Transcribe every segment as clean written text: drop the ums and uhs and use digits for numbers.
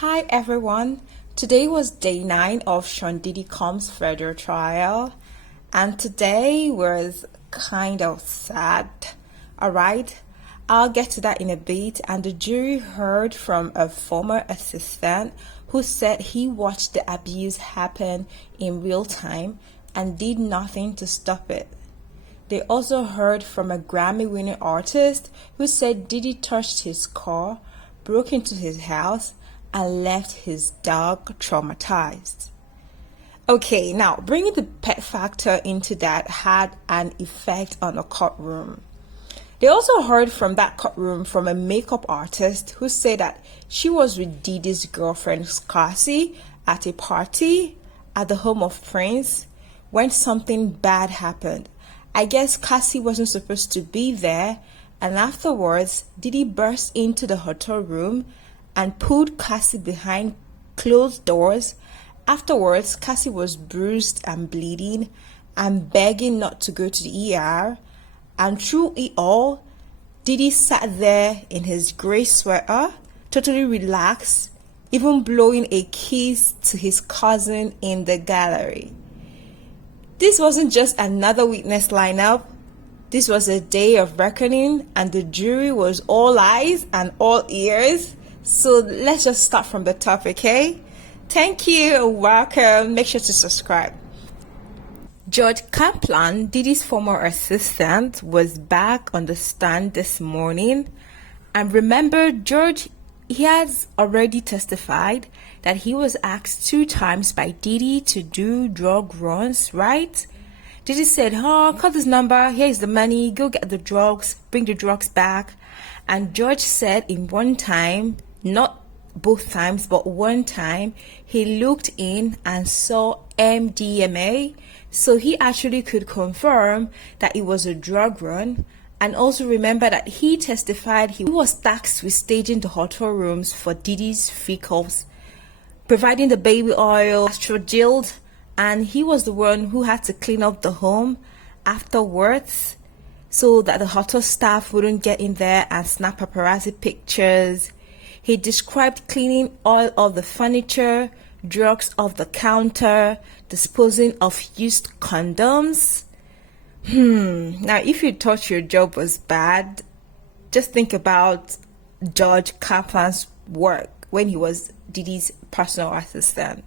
Hi everyone. Today was day 9 of Sean Diddy Combs' federal trial, and today was kind of sad. Alright, I'll get to that in a bit. And the jury heard from a former assistant who said he watched the abuse happen in real time and did nothing to stop it. They also heard from a Grammy-winning artist who said Diddy touched his car, broke into his house, and left his dog traumatized. Okay, now bringing the pet factor into that had an effect on the courtroom. They also heard from that courtroom from a makeup artist who said that she was with Diddy's girlfriend Cassie at a party at the home of Prince when something bad happened. I guess Cassie wasn't supposed to be there, and afterwards Diddy burst into the hotel room and pulled Cassie behind closed doors. Afterwards, Cassie was bruised and bleeding and begging not to go to the ER. And through it all, Diddy sat there in his grey sweater, totally relaxed, even blowing a kiss to his cousin in the gallery. This wasn't just another witness lineup. This was a day of reckoning, and the jury was all eyes and all ears. So let's just start from the top, okay? Thank you and welcome. Make sure to subscribe. George Kaplan, Diddy's former assistant, was back on the stand this morning. And remember, George, he has already testified that he was asked 2 times by Diddy to do drug runs, right? Diddy said, call this number, here's the money, go get the drugs, bring the drugs back. And George said in one time, not both times, but one time, he looked in and saw MDMA. So he actually could confirm that it was a drug run. And also remember that he testified he was tasked with staging the hotel rooms for Diddy's fecals, providing the baby oil, astrogyl, and he was the one who had to clean up the home afterwards so that the hotel staff wouldn't get in there and snap paparazzi pictures. He described cleaning all of the furniture, drugs off the counter, disposing of used condoms. Now, if you thought your job was bad, just think about George Kaplan's work when he was Diddy's personal assistant.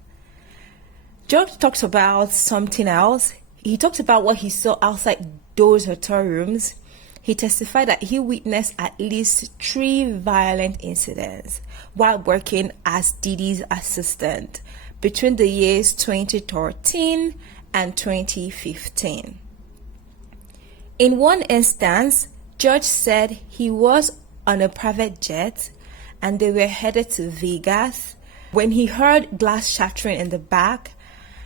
George talks about something else. He talks about what he saw outside those hotel rooms. He testified that he witnessed at least 3 violent incidents while working as Diddy's assistant between the years 2013 and 2015. In one instance, George said he was on a private jet and they were headed to Vegas when he heard glass shattering in the back,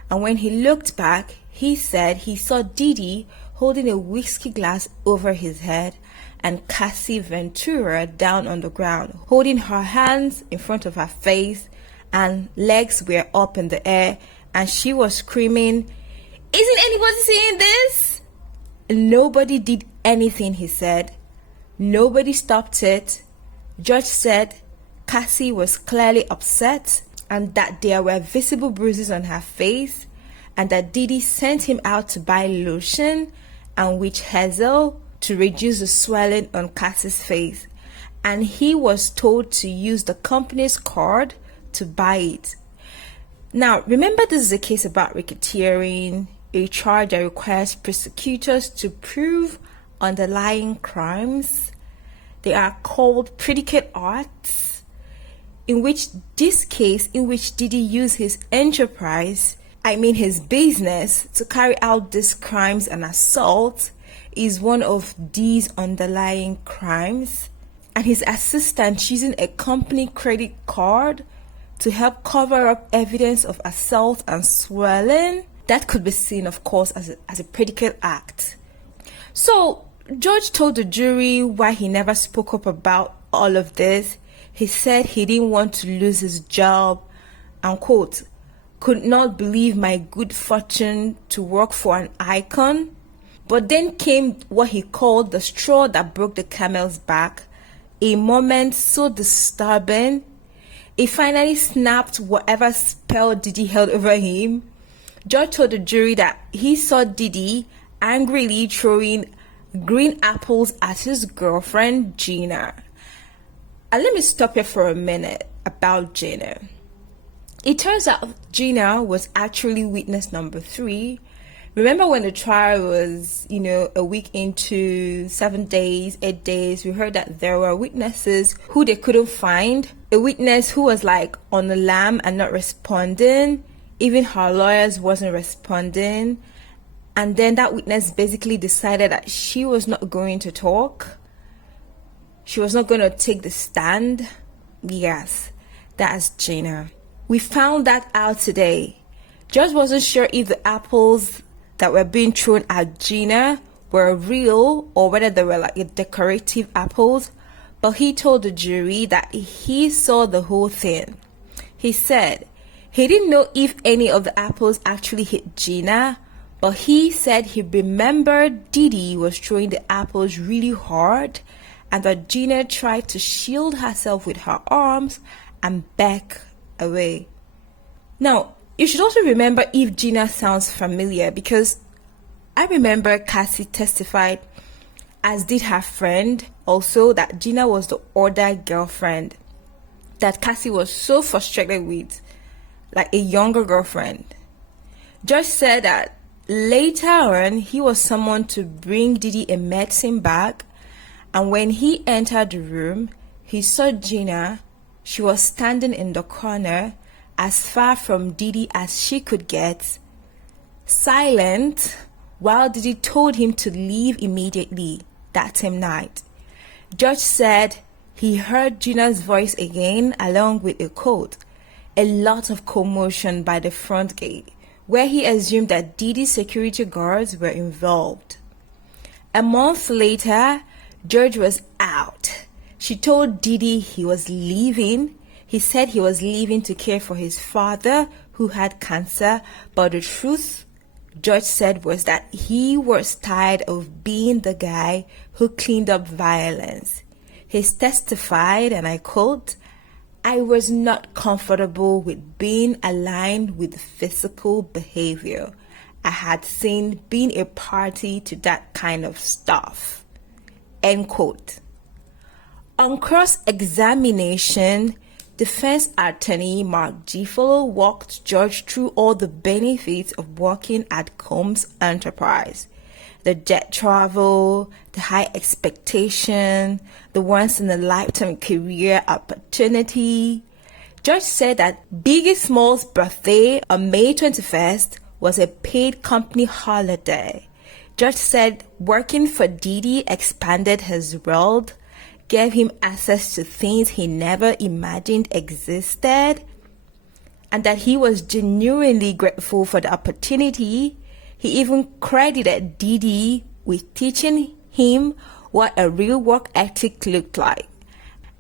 and when he looked back, he said he saw Diddy holding a whiskey glass over his head and Cassie Ventura down on the ground, holding her hands in front of her face and legs were up in the air, and she was screaming, "Isn't anybody seeing this?" Nobody did anything, he said. Nobody stopped it. George said Cassie was clearly upset and that there were visible bruises on her face, and that Diddy sent him out to buy lotion and witch hazel to reduce the swelling on Cassie's face, and he was told to use the company's card to buy it. Now, remember, this is a case about racketeering, a charge that requires prosecutors to prove underlying crimes. They are called predicate acts, in which this case in which Diddy used his enterprise, his business, to carry out these crimes and assaults, is one of these underlying crimes. And his assistant using a company credit card to help cover up evidence of assault and swelling, that could be seen, of course, as a predicate act. So George told the jury why he never spoke up about all of this. He said he didn't want to lose his job and, quote, could not believe my good fortune to work for an icon. But then came what he called the straw that broke the camel's back, a moment so disturbing, He finally snapped whatever spell Diddy held over him. George told the jury that he saw Diddy angrily throwing green apples at his girlfriend, Gina. And let me stop here for a minute about Gina. It turns out Gina was actually witness number 3. Remember when the trial was, a week into 7 days, 8 days, we heard that there were witnesses who they couldn't find. A witness who was like on the lam and not responding. Even her lawyers wasn't responding. And then that witness basically decided that she was not going to talk. She was not going to take the stand. Yes, that's Gina. We found that out today. George wasn't sure if the apples that were being thrown at Gina were real or whether they were like decorative apples, but he told the jury that he saw the whole thing. He said he didn't know if any of the apples actually hit Gina, but he said he remembered Diddy was throwing the apples really hard and that Gina tried to shield herself with her arms and back away. Now, you should also remember if Gina sounds familiar, because I remember Cassie testified, as did her friend also, that Gina was the other girlfriend that Cassie was so frustrated with, like a younger girlfriend. George said that later on he was someone to bring Diddy a medicine bag, and when he entered the room, he saw Gina. She was standing in the corner, as far from Diddy as she could get, silent, while Diddy told him to leave immediately that same night. George said he heard Gina's voice again along with a quote, "A lot of commotion by the front gate," where he assumed that Diddy's security guards were involved. A month later, George was out. She told Diddy he was leaving. He said he was leaving to care for his father who had cancer, but the truth, George said, was that he was tired of being the guy who cleaned up violence. He testified, and I quote, "I was not comfortable with being aligned with physical behavior. I had seen being a party to that kind of stuff." End quote. On cross-examination, defense attorney Mark Giffolo walked George through all the benefits of working at Combs Enterprise. The jet travel, the high expectation, the once-in-a-lifetime career opportunity. George said that Biggie Smalls' birthday on May 21st was a paid company holiday. George said working for Diddy expanded his world, gave him access to things he never imagined existed, and that he was genuinely grateful for the opportunity. He even credited Diddy with teaching him what a real work ethic looked like.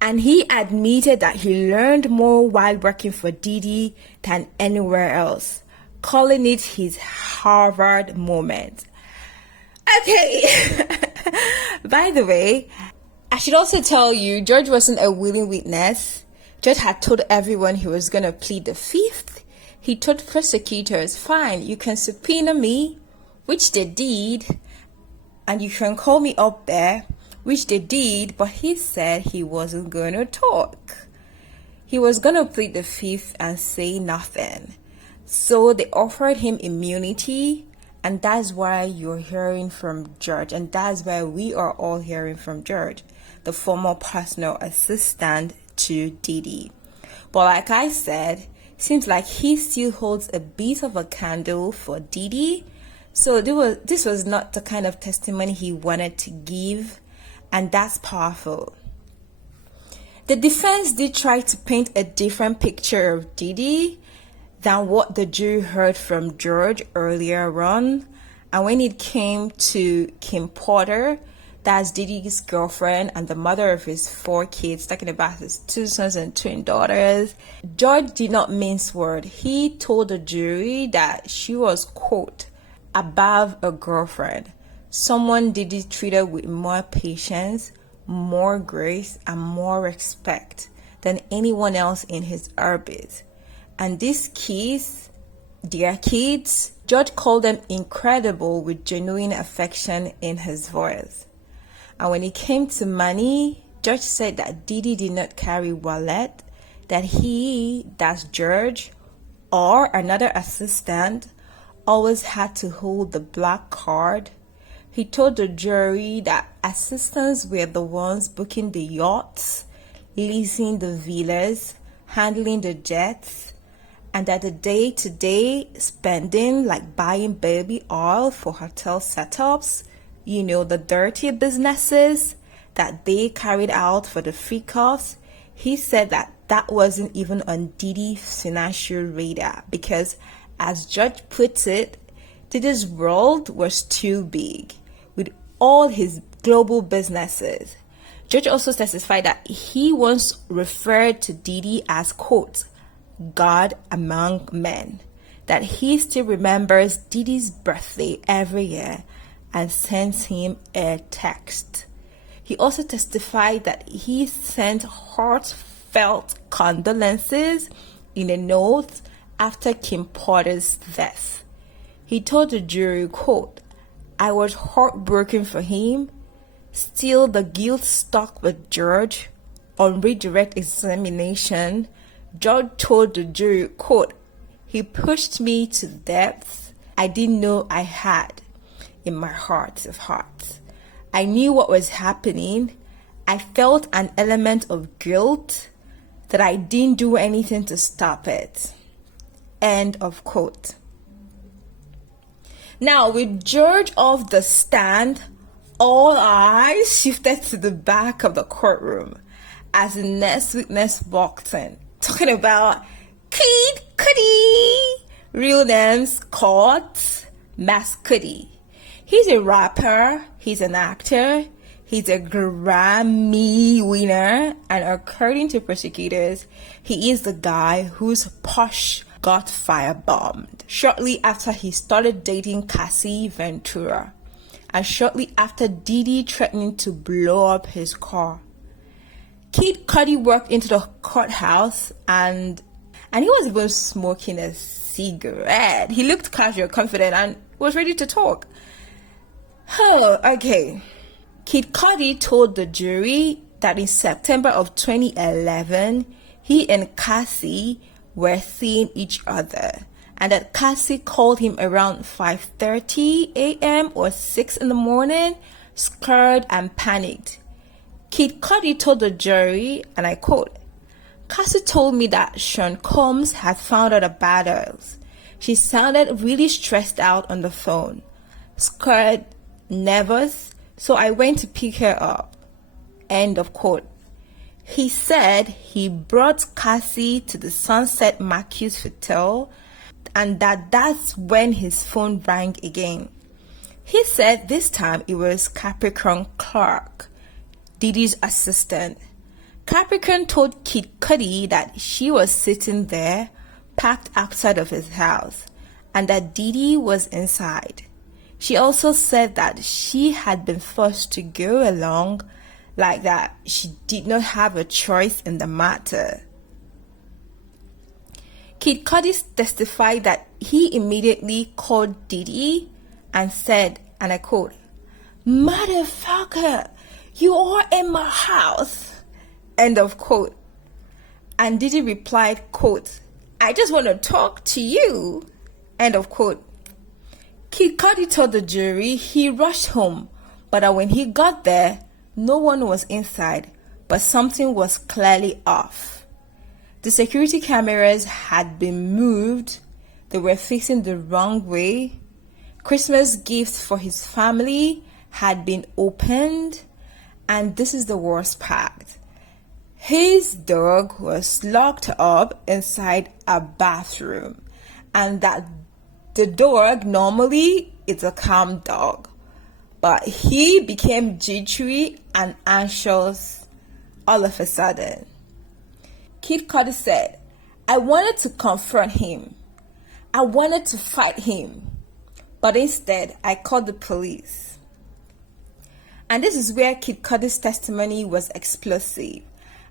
And he admitted that he learned more while working for Diddy than anywhere else, calling it his Harvard moment. Okay, by the way, I should also tell you, George wasn't a willing witness. George had told everyone he was going to plead the fifth. He told prosecutors, "Fine, you can subpoena me," which they did, and you can call me up there, which they did, but he said he wasn't going to talk. He was going to plead the fifth and say nothing. So they offered him immunity, and that's why you're hearing from George, and that's why we are all hearing from George, the former personal assistant to Diddy. But like I said, seems like he still holds a bit of a candle for Diddy. So this was not the kind of testimony he wanted to give, and that's powerful. The defense did try to paint a different picture of Diddy than what the jury heard from George earlier on. And when it came to Kim Porter, that's Diddy's girlfriend and the mother of his 4 kids, talking about his 2 sons and twin daughters, George did not mince words. He told the jury that she was, quote, above a girlfriend, someone Diddy treated with more patience, more grace, and more respect than anyone else in his orbit. And these kids, dear kids, George called them incredible with genuine affection in his voice. And when it came to money, George said that Diddy did not carry wallet, that he, that's George, or another assistant, always had to hold the black card. He told the jury that assistants were the ones booking the yachts, leasing the villas, handling the jets, and that the day-to-day spending, like buying baby oil for hotel setups, the dirty businesses that they carried out for the freak-offs, he said that that wasn't even on Diddy's financial radar because, as George puts it, Diddy's world was too big with all his global businesses. George also testified that he once referred to Diddy as, quote, God among men, that he still remembers Diddy's birthday every year and sends him a text. He also testified that he sent heartfelt condolences in a note after Kim Porter's death. He told the jury, quote, I was heartbroken for him. Still, the guilt stuck with George. On redirect examination, George told the jury, quote, he pushed me to depths I didn't know I had in my heart of hearts. I knew what was happening. I felt an element of guilt that I didn't do anything to stop it. End of quote. Now, with George off the stand, all eyes shifted to the back of the courtroom as the next witness walked in, talking about Kid Cudi, real name's called Mass Cudi. He's a rapper, he's an actor, he's a Grammy winner, and according to prosecutors, he is the guy whose Porsche got firebombed shortly after he started dating Cassie Ventura, and shortly after Diddy threatening to blow up his car. Kid Cudi walked into the courthouse and he was even smoking a cigarette. He looked casual, confident, and was ready to talk. Oh, okay. Kid Cudi told the jury that in September of 2011, he and Cassie were seeing each other, and that Cassie called him around 5:30 a.m. or 6 in the morning, scared and panicked. Kid Cudi told the jury, and I quote, Cassie told me that Sean Combs had found out about us. She sounded really stressed out on the phone, scared, nervous, so I went to pick her up. End of quote. He said he brought Cassie to the Sunset Marquis Hotel and that's when his phone rang again. He said this time it was Capricorn Clark, Diddy's assistant. Capricorn told Kid Cudi that she was sitting there, parked outside of his house, and that Diddy was inside. She also said that she had been forced to go along, like that she did not have a choice in the matter. Kid Cudi testified that he immediately called Diddy and said, and I quote, "Motherfucker, you are in my house." End of quote. And Diddy replied, quote, "I just want to talk to you." End of quote. Kid Cudi told the jury he rushed home, but that when he got there, no one was inside, but something was clearly off. The security cameras had been moved. They were facing the wrong way. Christmas gifts for his family had been opened. And this is the worst part. His dog was locked up inside a bathroom. And that the dog normally is a calm dog. But he became jittery and anxious all of a sudden. Kid Cudi said, "I wanted to confront him. I wanted to fight him. But instead, I called the police." And this is where Kid Cudi's testimony was explosive.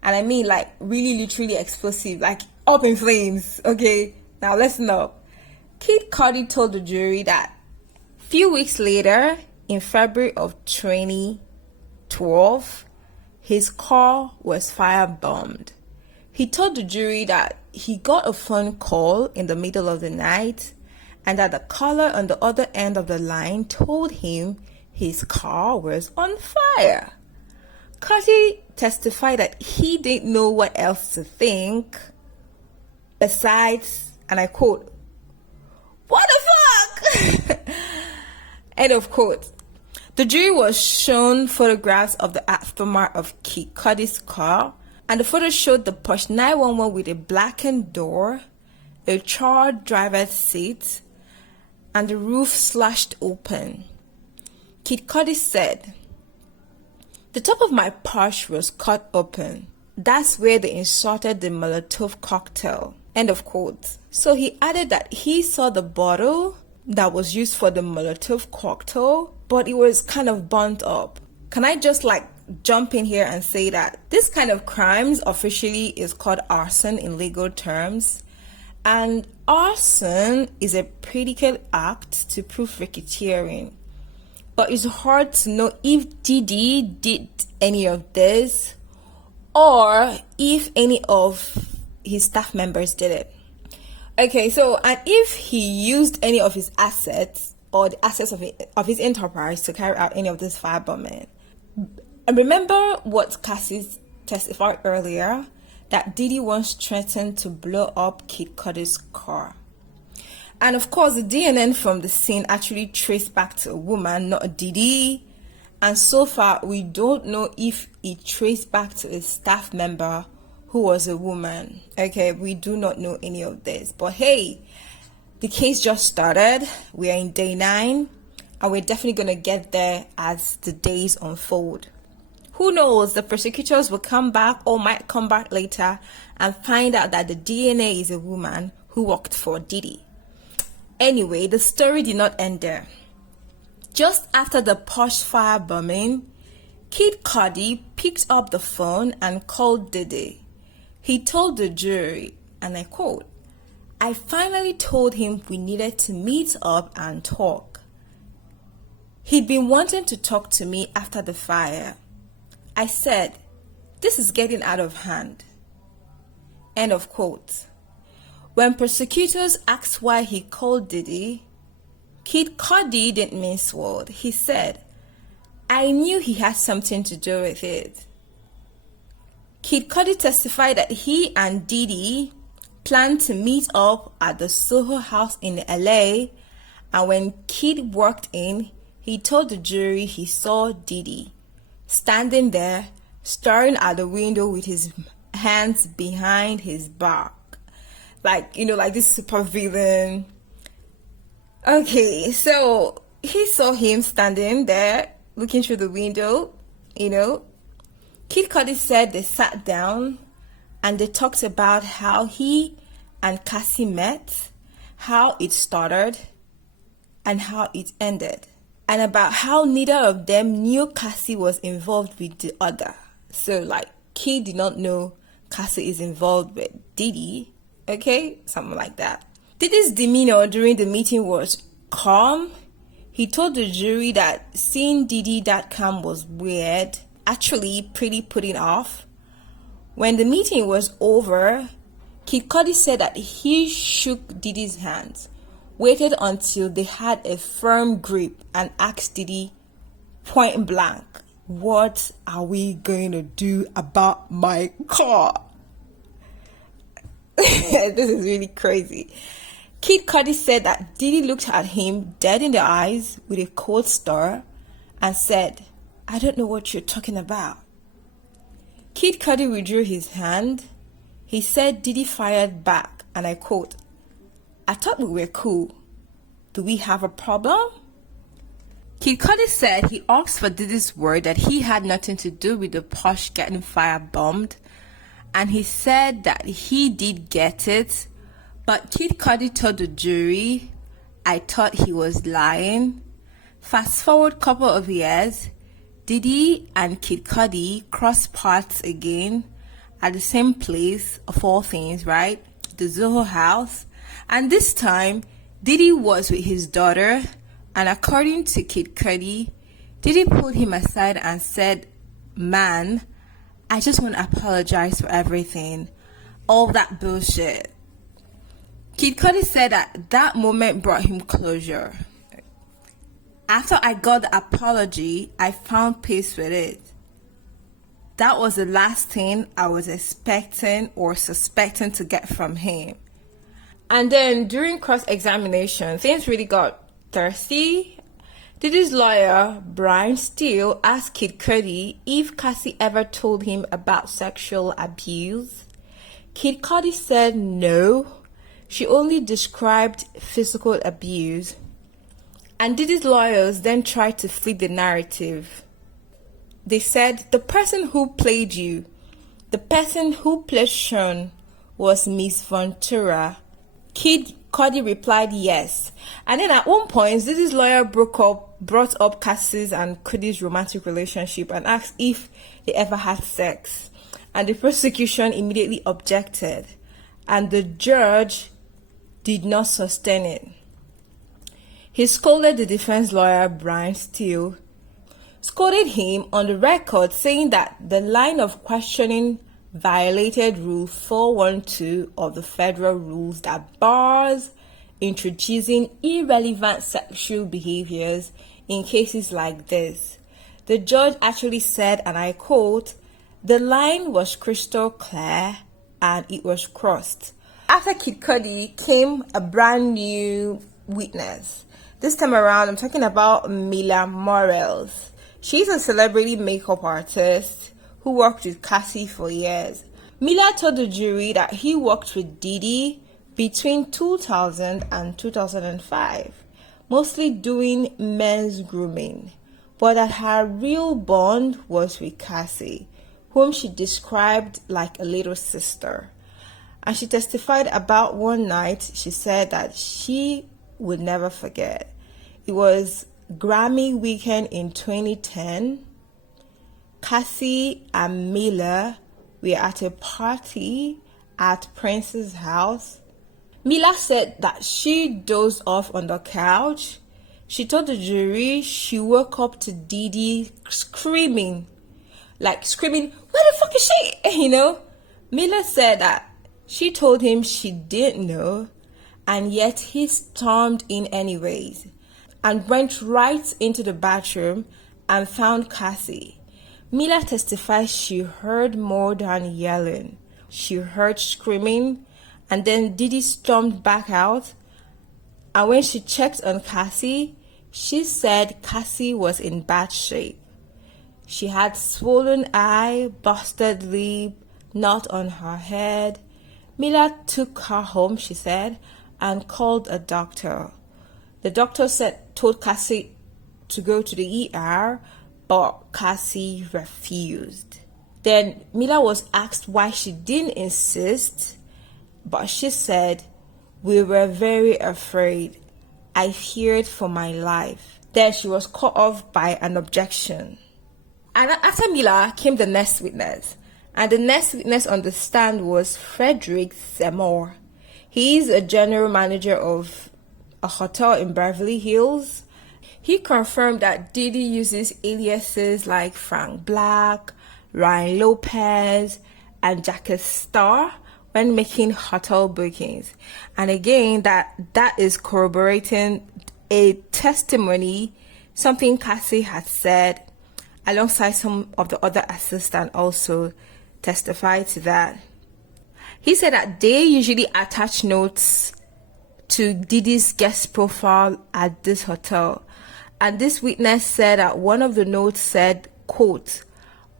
And I mean like really literally explosive, like up in flames. Okay, now listen up. Kid Cudi told the jury that few weeks later, in February of 2012, his car was firebombed. He told the jury that he got a phone call in the middle of the night and that the caller on the other end of the line told him his car was on fire. Cudi testified that he didn't know what else to think besides, and I quote, "What the fuck?" End of quote. The jury was shown photographs of the aftermath of Kid Cudi's car, and the photos showed the Porsche 911 with a blackened door, a charred driver's seat, and the roof slashed open. Kid Cudi said, "The top of my Porsche was cut open. That's where they inserted the Molotov cocktail." End of quote. So he added that he saw the bottle that was used for the Molotov cocktail, but it was kind of burnt up. Can I just jump in here and say that this kind of crimes officially is called arson in legal terms, and arson is a predicate act to prove racketeering. But it's hard to know if Diddy did any of this or if any of his staff members did it. Okay, so, and if he used any of his assets or the assets of his enterprise to carry out any of this firebombing. And remember what Cassie testified earlier, that Diddy once threatened to blow up Kid Cudi's car. And of course, the DNA from the scene actually traced back to a woman, not a Diddy. And so far, we don't know if it traced back to a staff member who was a woman. Okay, we do not know any of this. But hey, the case just started. We are in day 9, and we're definitely going to get there as the days unfold. Who knows, the prosecutors will come back or might come back later and find out that the DNA is a woman who worked for Diddy. Anyway, the story did not end there. Just after the Porsche firebombing, Kid Cudi picked up the phone and called Diddy. He told the jury, and I quote, "I finally told him we needed to meet up and talk. He'd been wanting to talk to me after the fire. I said, this is getting out of hand." End of quote. When prosecutors asked why he called Diddy, Kid Cudi didn't mince words. He said, "I knew he had something to do with it." Kid Cudi testified that he and Diddy planned to meet up at the Soho house in LA, and when Kid walked in, he told the jury he saw Diddy standing there, staring at the window with his hands behind his back. Like this super villain. Okay, so he saw him standing there, looking through the window, Kid Cudi said they sat down and they talked about how he and Cassie met, how it started, and how it ended, and about how neither of them knew Cassie was involved with the other. So, Kid did not know Cassie is involved with Diddy, okay? Something like that. Diddy's demeanor during the meeting was calm. He told the jury that seeing Diddy that calm was weird, actually pretty putting off. When the meeting was over, Kid Cudi said that he shook Diddy's hands, waited until they had a firm grip, and asked Diddy point blank, "What are we going to do about my car?" This is really crazy. Kid Cudi said that Diddy looked at him dead in the eyes with a cold stare and said, "I don't know what you're talking about." Kid Cudi withdrew his hand. He said Diddy fired back, and I quote, "I thought we were cool. Do we have a problem?" Kid Cudi said he asked for Diddy's word that he had nothing to do with the Porsche getting firebombed, and he said that he did get it, but Kid Cudi told the jury, "I thought he was lying." Fast forward couple of years, Diddy and Kid Cudi crossed paths again, at the same place of all things, right? The Zoho house. And this time, Diddy was with his daughter, and according to Kid Cudi, Diddy pulled him aside and said, "Man, I just want to apologize for everything. All that bullshit." Kid Cudi said that moment brought him closure. "After I got the apology, I found peace with it. That was the last thing I was expecting or suspecting to get from him." And then during cross-examination, things really got thirsty. Diddy's lawyer, Brian Steele, asked Kid Cudi if Cassie ever told him about sexual abuse. Kid Cudi said no, she only described physical abuse. And Diddy's lawyers then tried to flip the narrative. They said the person who played you, the person who played Sean, was Miss Ventura. Kid Cudi replied yes. And then at one point, Diddy's lawyer brought up Cassie's and Cudi's romantic relationship and asked if they ever had sex. And the prosecution immediately objected. And the judge did not sustain it. He scolded the defense lawyer, Brian Steele, scolded him on the record, saying that the line of questioning violated Rule 412 of the federal rules that bars introducing irrelevant sexual behaviors in cases like this. The judge actually said, and I quote, "The line was crystal clear and it was crossed." After Kid Cudi came a brand new witness. This time around, I'm talking about Mylah Morales. She's a celebrity makeup artist who worked with Cassie for years. Mylah told the jury that he worked with Diddy between 2000 and 2005, mostly doing men's grooming, but that her real bond was with Cassie, whom she described like a little sister. And she testified about one night she said that she would never forget. It was Grammy weekend in 2010. Cassie and Mylah were at a party at Prince's house. Mylah said that she dozed off on the couch. She told the jury she woke up to Diddy screaming, "Where the fuck is she?" Mylah said that she told him she didn't know, and yet he stormed in anyways and went right into the bathroom and found Cassie. Mylah testified she heard more than yelling. She heard screaming, and then Diddy stormed back out. And when she checked on Cassie, she said Cassie was in bad shape. She had swollen eye, busted lip, knot on her head. Mylah took her home, she said, and called a doctor. The doctor told Cassie to go to the ER, but Cassie refused. Then Mylah was asked why she didn't insist, but she said, "We were very afraid. I feared for my life." Then she was cut off by an objection. And after Mylah came the next witness. And the next witness on the stand was Frederick Seymour. He is a general manager of a hotel in Beverly Hills. He confirmed that Diddy uses aliases like Frank Black, Ryan Lopez, and Jackie Star when making hotel bookings. And again, that is corroborating a testimony, something Cassie had said, alongside some of the other assistants also testified to that. He said that they usually attach notes to Diddy's guest profile at this hotel. And this witness said that one of the notes said, quote,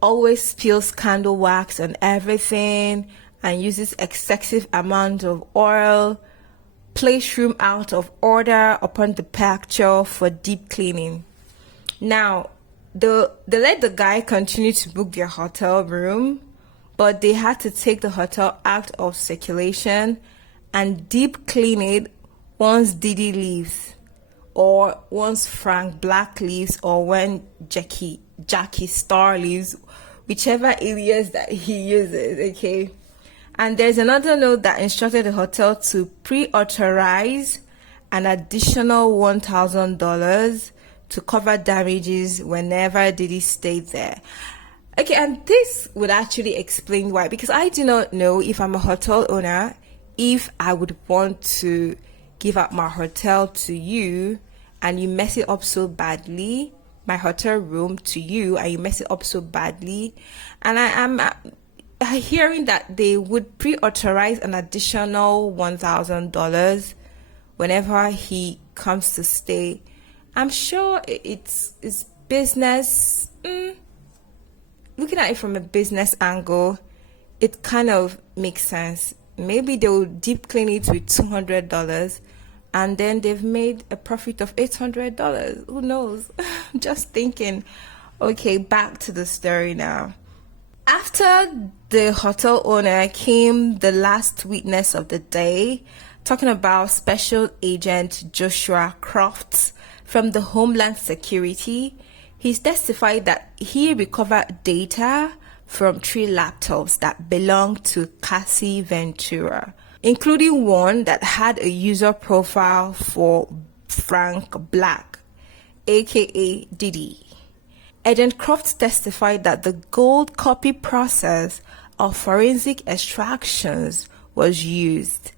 "Always spills candle wax on everything and uses excessive amount of oil, place room out of order upon departure for deep cleaning." Now, they let the guy continue to book their hotel room, but they had to take the hotel out of circulation and deep clean it once Diddy leaves, or once Frank Black leaves, or when Jackie Star leaves, whichever alias that he uses, okay? And there's another note that instructed the hotel to pre-authorize an additional $1,000 to cover damages whenever Diddy stayed there. Okay, and this would actually explain why, because I do not know if I'm a hotel owner, if I would want to give up my hotel to you and you mess it up so badly, my hotel room to you, and you mess it up so badly, and I am hearing that they would pre-authorize an additional $1,000 whenever he comes to stay. I'm sure it's business. Looking at it from a business angle, it kind of makes sense. Maybe they will deep clean it with $200 and then they've made a profit of $800. Who knows? Just thinking. Okay, back to the story now. After the hotel owner came the last witness of the day, talking about Special Agent Joshua Crofts from the Homeland Security. He testified that he recovered data from 3 laptops that belonged to Cassie Ventura, including one that had a user profile for Frank Black, aka Diddy. Agent Crofts testified that the gold copy process of forensic extractions was used,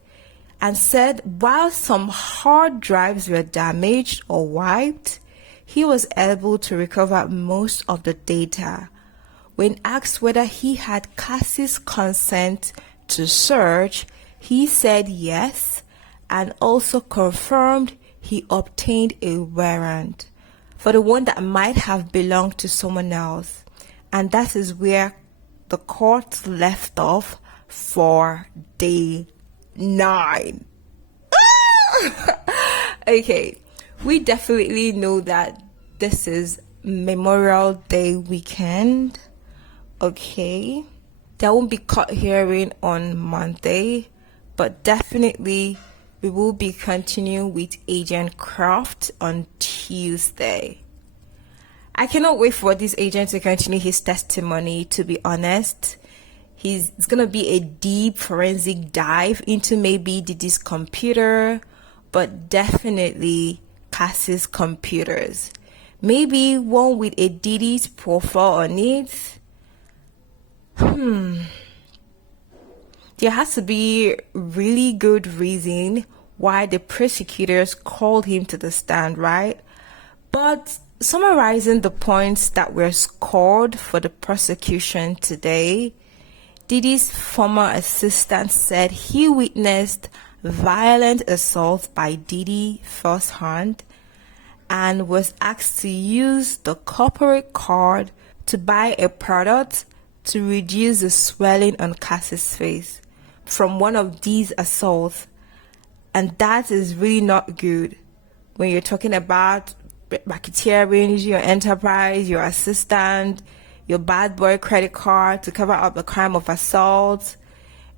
and said while some hard drives were damaged or wiped, he was able to recover most of the data. When asked whether he had Cassie's consent to search, he said yes, and also confirmed he obtained a warrant for the one that might have belonged to someone else. And that is where the court left off for day 9. Okay, we definitely know that this is Memorial Day weekend. Okay, there won't be court hearing on Monday, but definitely we will be continuing with Agent Croft on Tuesday. I cannot wait for this agent to continue his testimony, to be honest. It's going to be a deep forensic dive into maybe Diddy's computer, but definitely Cassie's computers. Maybe one with a Diddy's profile on it. There has to be really good reason why the prosecutors called him to the stand, right? But summarizing the points that were scored for the prosecution today, Diddy's former assistant said he witnessed violent assault by Diddy firsthand and was asked to use the corporate card to buy a product to reduce the swelling on Cassie's face from one of these assaults. And that is really not good when you're talking about racketeering, your enterprise, your assistant, your bad boy credit card to cover up the crime of assault,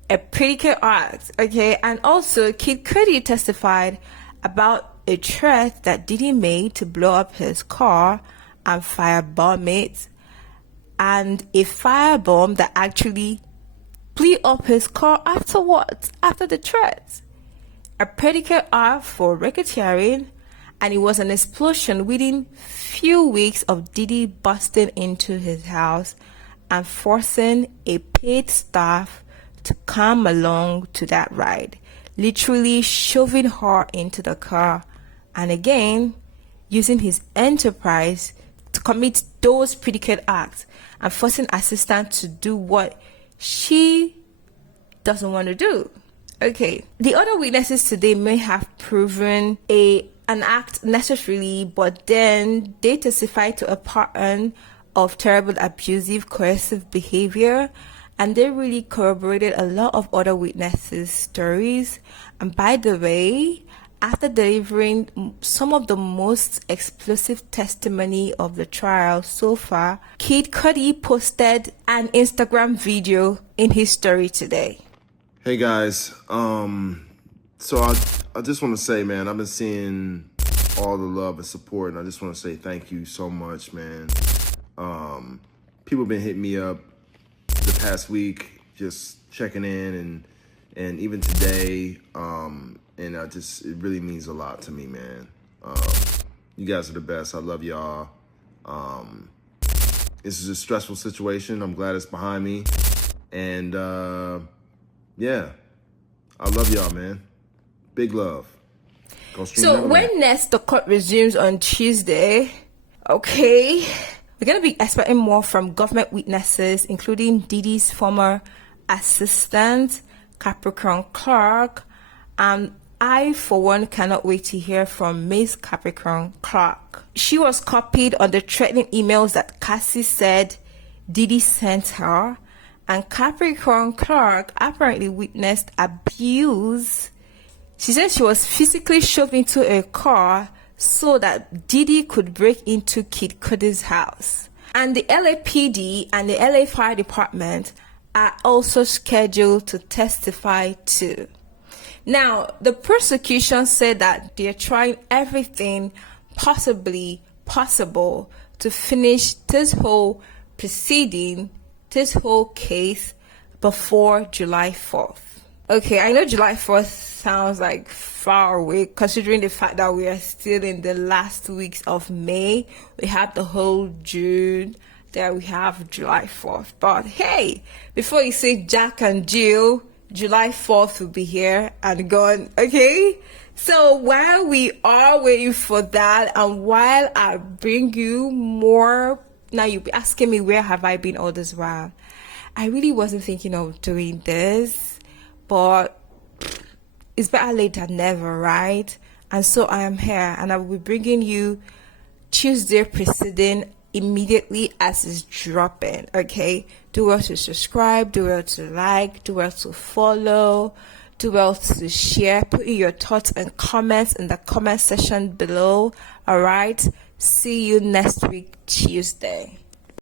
a predicate act, okay? And also, Kid Cudi testified about a threat that Diddy made to blow up his car and firebomb it, and a firebomb that actually blew up his car afterwards, after the threat. A predicate act for racketeering, and it was an explosion within few weeks of Diddy busting into his house and forcing a paid staff to come along to that ride, literally shoving her into the car, and again using his enterprise to commit those predicate acts and forcing assistant to do what she doesn't want to do. Okay, the other witnesses today may have proven an act necessarily, but then they testified to a pattern of terrible abusive coercive behavior, and they really corroborated a lot of other witnesses' stories. And by the way, after delivering some of the most explosive testimony of the trial so far, Kid Cudi posted an Instagram video in his story today. Hey guys, so I just want to say, man, I've been seeing all the love and support, and I just want to say thank you so much, man. people been hitting me up the past week, just checking in, and even today, and it really means a lot to me, man. You guys are the best. I love y'all. This is a stressful situation. I'm glad it's behind me, and yeah, I love y'all, man. Big love. Go stream So that one. when next the court resumes on Tuesday, okay, we're going to be expecting more from government witnesses, including Diddy's former assistant, Capricorn Clark. I, for one, cannot wait to hear from Miss Capricorn Clark. She was copied on the threatening emails that Cassie said Diddy sent her, and Capricorn Clark apparently witnessed abuse. She said she was physically shoved into a car so that Diddy could break into Kid Cudi's house. And the LAPD and the LA Fire Department are also scheduled to testify too. Now, the prosecution said that they're trying everything possible to finish this whole proceeding, this whole case before July 4th. Okay, I know July 4th sounds like far away, considering the fact that we are still in the last weeks of May. We have the whole June, there we have July 4th. But hey, before you say Jack and Jill, July 4th will be here and gone, okay? So while we are waiting for that, and while I bring you more, now you'll be asking me, where have I been all this while? I really wasn't thinking of doing this, but it's better late than never, right? And so I am here, and I will be bringing you Tuesday preceding immediately as it's dropping, okay? Do well to subscribe, do well to like, do well to follow, do well to share. Put in your thoughts and comments in the comment section below. All right, see you next week Tuesday.